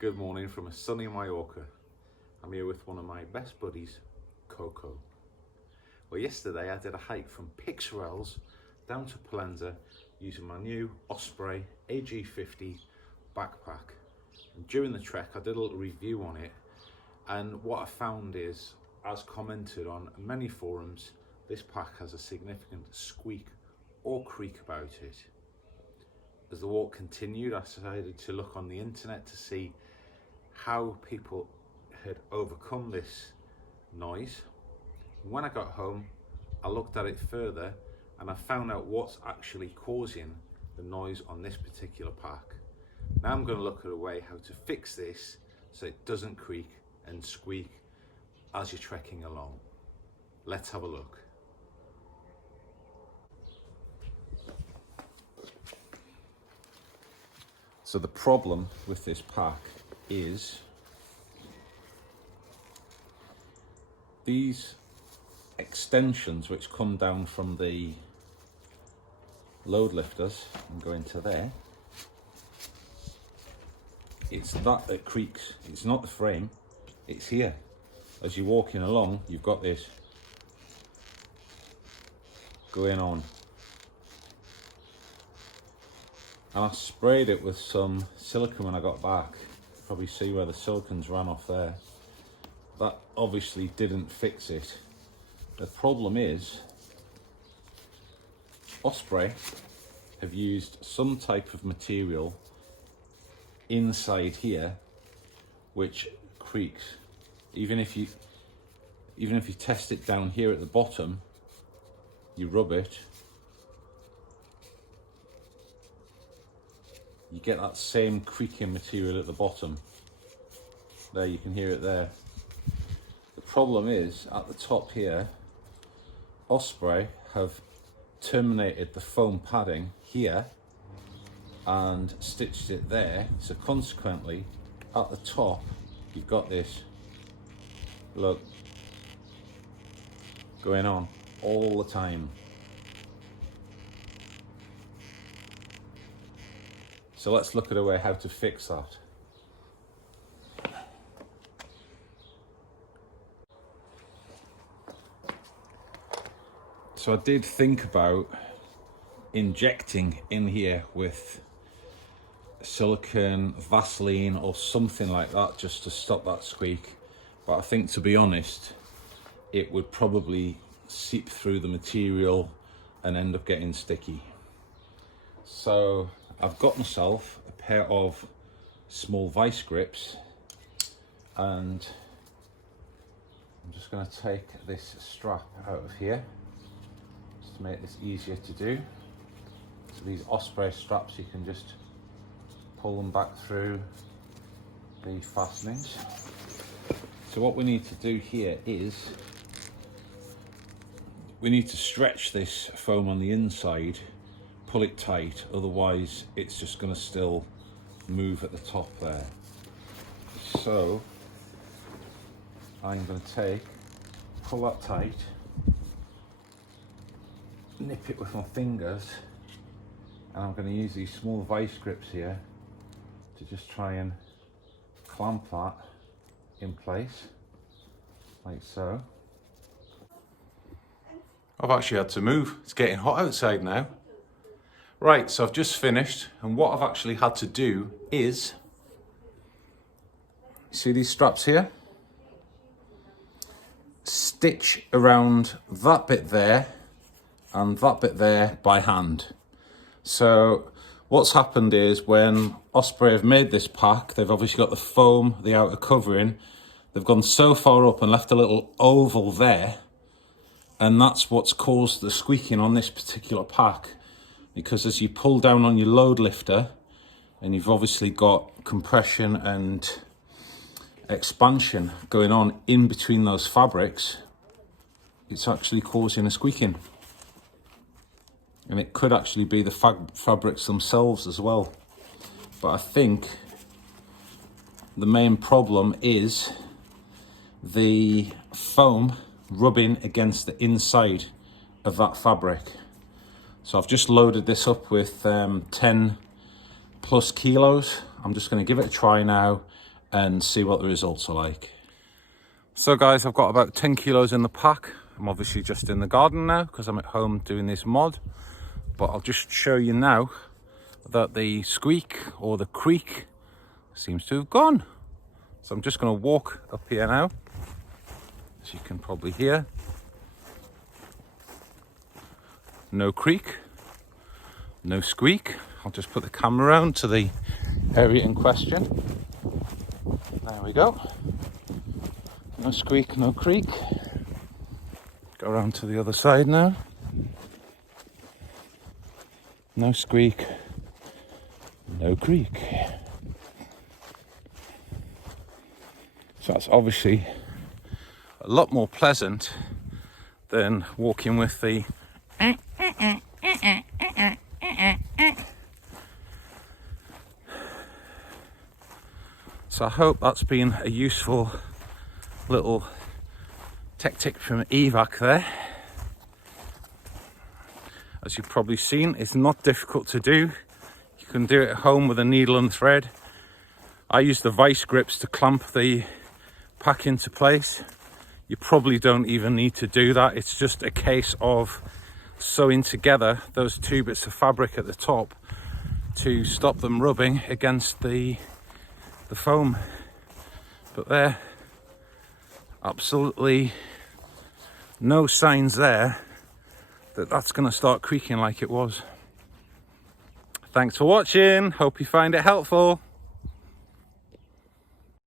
Good morning from a sunny Mallorca. I'm here with one of my best buddies, Coco. Well, yesterday I did a hike from Pixarells down to Pollenza using my new Osprey AG50 backpack. And during the trek I did a little review on it, and what I found is, as commented on many forums, this pack has a significant squeak or creak about it. As the walk continued, I decided to look on the internet to see how people had overcome this noise. When I got home, I looked at it further and I found out what's actually causing the noise on this particular pack. Now I'm going to look at a way how to fix this so it doesn't creak and squeak as you're trekking along. Let's have a look. So the problem with this pack is these extensions which come down from the load lifters and go into there. It's that creaks. It's not the frame, it's here. As you're walking along, you've got this going on. And I sprayed it with some silicone when I got back. Probably see where the silicone's ran off there. That obviously didn't fix it. The problem is, Osprey have used some type of material inside here which creaks. Even if you test it down here at the bottom, you rub it, you get that same creaking material at the bottom. There, you can hear it there. The problem is, at the top here, Osprey have terminated the foam padding here and stitched it there, so consequently at the top you've got this, look, going on all the time. So let's look at a way how to fix that. So I did think about injecting in here with silicone, Vaseline or something like that just to stop that squeak. But I think, to be honest, it would probably seep through the material and end up getting sticky. So I've got myself a pair of small vice grips, and I'm just going to take this strap out of here just to make this easier to do. So these Osprey straps, you can just pull them back through the fastenings. So what we need to do here is we need to stretch this foam on the inside, pull it tight, otherwise it's just going to still move at the top there. So I'm going to pull that tight, nip it with my fingers, and I'm going to use these small vice grips here to just try and clamp that in place, like so. I've actually had to move, it's getting hot outside now. Right, so I've just finished, and what I've actually had to do is, see these straps here? Stitch around that bit there and that bit there by hand. So what's happened is, when Osprey have made this pack, they've obviously got the foam, the outer covering, they've gone so far up and left a little oval there, and that's what's caused the squeaking on this particular pack. Because as you pull down on your load lifter, and you've obviously got compression and expansion going on in between those fabrics, it's actually causing a squeaking. And it could actually be the fabrics themselves as well. But I think the main problem is the foam rubbing against the inside of that fabric. So I've just loaded this up with 10 plus kilos I'm just going to give it a try now and see what the results are like. So guys, I've got about 10 kilos in the pack. I'm obviously just in the garden now because I'm at home doing this mod, but I'll just show you now that the Squeak or the Creak seems to have gone. So I'm just going to walk up here now, as you can probably hear. No Creak, no Squeak. I'll just put the camera around to the area in question. There we go. No Squeak, no Creak. Go around to the other side now. No Squeak, no Creak. So that's obviously a lot more pleasant than walking with the so I hope that's been a useful little tactic from evac there. As you've probably seen, it's not difficult to do. You can do it at home with a needle and thread. I use the vice grips to clamp the pack into place. You probably don't even need to do that. It's just a case of sewing together those two bits of fabric at the top to stop them rubbing against the foam. But there, absolutely no signs there that that's going to start creaking like it was. Thanks for watching. Hope you find it helpful.